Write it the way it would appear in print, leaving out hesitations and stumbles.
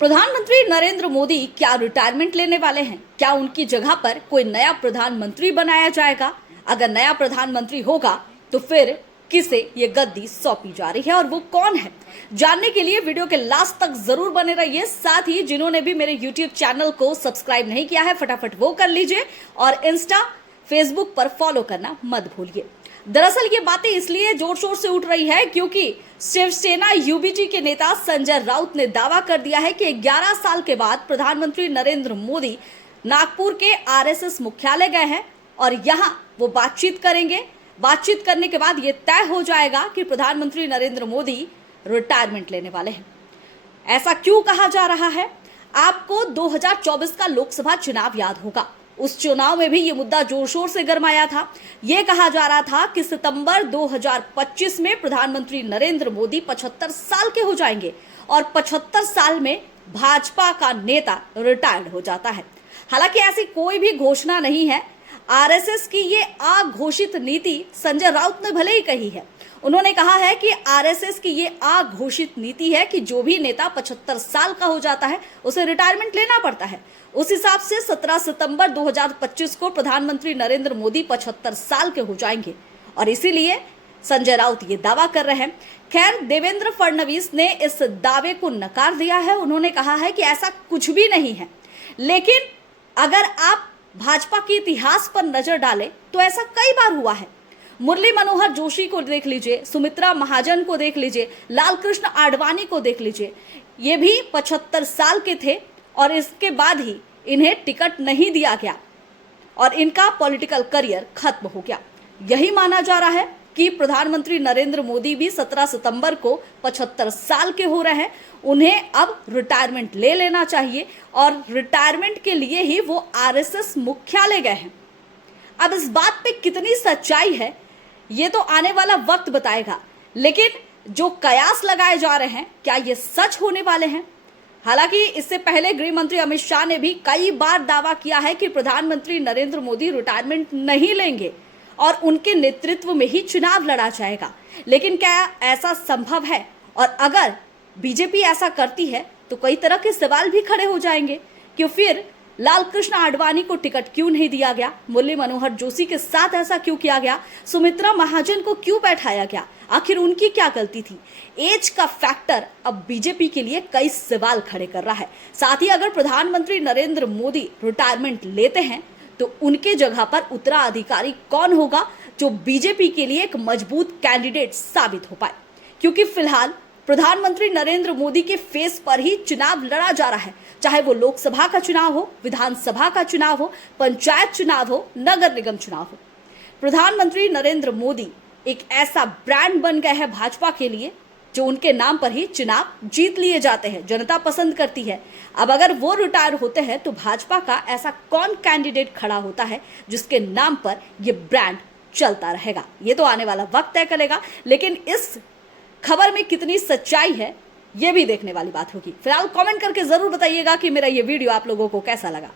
प्रधानमंत्री नरेंद्र मोदी क्या रिटायरमेंट लेने वाले हैं? क्या उनकी जगह पर कोई नया प्रधानमंत्री बनाया जाएगा? अगर नया प्रधानमंत्री होगा तो फिर किसे ये गद्दी सौंपी जा रही है और वो कौन है? जानने के लिए वीडियो के लास्ट तक जरूर बने रहिए। साथ ही जिन्होंने भी मेरे YouTube चैनल को सब्सक्राइब नहीं किया है फटाफट वो कर लीजिए और इंस्टा फेसबुक पर फॉलो करना मत भूलिए। दरअसल ये बातें इसलिए जोर शोर से उठ रही है क्योंकि शिवसेना यूबीटी के नेता संजय राउत ने दावा कर दिया है कि 11 साल के बाद प्रधानमंत्री नरेंद्र मोदी नागपुर के आरएसएस मुख्यालय गए हैं और यहां वो बातचीत करेंगे। बातचीत करने के बाद ये तय हो जाएगा कि प्रधानमंत्री नरेंद्र मोदी रिटायरमेंट लेने वाले हैं। ऐसा क्यों कहा जा रहा है? आपको 2024 का लोकसभा चुनाव याद होगा। उस चुनाव में भी ये मुद्दा जोर शोर से गरमाया था। ये कहा जा रहा था कि सितंबर 2025 में प्रधानमंत्री नरेंद्र मोदी 75 साल के हो जाएंगे और 75 साल में भाजपा का नेता रिटायर्ड हो जाता है। हालांकि ऐसी कोई भी घोषणा नहीं है। आरएसएस की ये अघोषित नीति संजय राउत ने भले ही कही है। उन्होंने कहा है कि आरएसएस की ये अघोषित नीति है कि जो भी नेता 75 साल का हो जाता है उसे रिटायरमेंट लेना पड़ता है। उस हिसाब से 17 सितंबर 2025 को प्रधानमंत्री नरेंद्र मोदी 75 साल के हो जाएंगे और इसीलिए संजय राउत ये दावा कर रहे हैं। खैर, देवेंद्र फडणवीस ने इस दावे को नकार दिया है। उन्होंने कहा है कि ऐसा कुछ भी नहीं है। लेकिन अगर आप भाजपा के इतिहास पर नजर डालें तो ऐसा कई बार हुआ है। मुरली मनोहर जोशी को देख लीजिए, सुमित्रा महाजन को देख लीजिए, लाल कृष्ण आडवाणी को देख लीजिए। ये भी 75 साल के थे और इसके बाद ही इन्हें टिकट नहीं दिया गया और इनका पॉलिटिकल करियर खत्म हो गया। यही माना जा रहा है कि प्रधानमंत्री नरेंद्र मोदी भी 17 सितंबर को 75 साल के हो रहे हैं। उन्हें अब रिटायरमेंट ले लेना चाहिए और रिटायरमेंट के लिए ही वो आरएसएस मुख्यालय गए हैं। अब इस बात पे कितनी सच्चाई है ये तो आने वाला वक्त बताएगा, लेकिन जो कयास लगाए जा रहे हैं क्या ये सच होने वाले हैं? हालांकि इससे पहले गृह मंत्री अमित शाह ने भी कई बार दावा किया है कि प्रधानमंत्री नरेंद्र मोदी रिटायरमेंट नहीं लेंगे और उनके नेतृत्व में ही चुनाव लड़ा जाएगा। लेकिन क्या ऐसा संभव है? और अगर बीजेपी ऐसा करती है तो कई तरह के सवाल भी खड़े हो जाएंगे कि फिर लाल कृष्ण आडवाणी को टिकट क्यों नहीं दिया गया? मुरली मनोहर जोशी के साथ ऐसा क्यों किया गया? सुमित्रा महाजन को क्यों बैठाया गया? आखिर उनकी क्या गलती थी? एज का फैक्टर अब बीजेपी के लिए कई सवाल खड़े कर रहा है। साथ ही अगर प्रधानमंत्री नरेंद्र मोदी रिटायरमेंट लेते हैं तो उनके जगह पर उत्तराधिकारी कौन होगा जो बीजेपी के लिए एक मजबूत कैंडिडेट साबित हो पाए? क्योंकि फिलहाल प्रधानमंत्री नरेंद्र मोदी के फेस पर ही चुनाव लड़ा जा रहा है, चाहे वो लोकसभा का चुनाव हो, विधानसभा का चुनाव हो, पंचायत चुनाव हो, नगर निगम चुनाव हो। प्रधानमंत्री नरेंद्र मोदी एक ऐसा ब्रांड बन गए हैं भाजपा के लिए जो उनके नाम पर ही चुनाव जीत लिए जाते हैं, जनता पसंद करती है। अब अगर वो रिटायर होते हैं तो भाजपा का ऐसा कौन कैंडिडेट खड़ा होता है जिसके नाम पर ये ब्रांड चलता रहेगा? ये तो आने वाला वक्त तय करेगा, लेकिन इस खबर में कितनी सच्चाई है ये भी देखने वाली बात होगी। फिलहाल कमेंट करके जरूर बताइएगा कि मेरा ये वीडियो आप लोगों को कैसा लगा।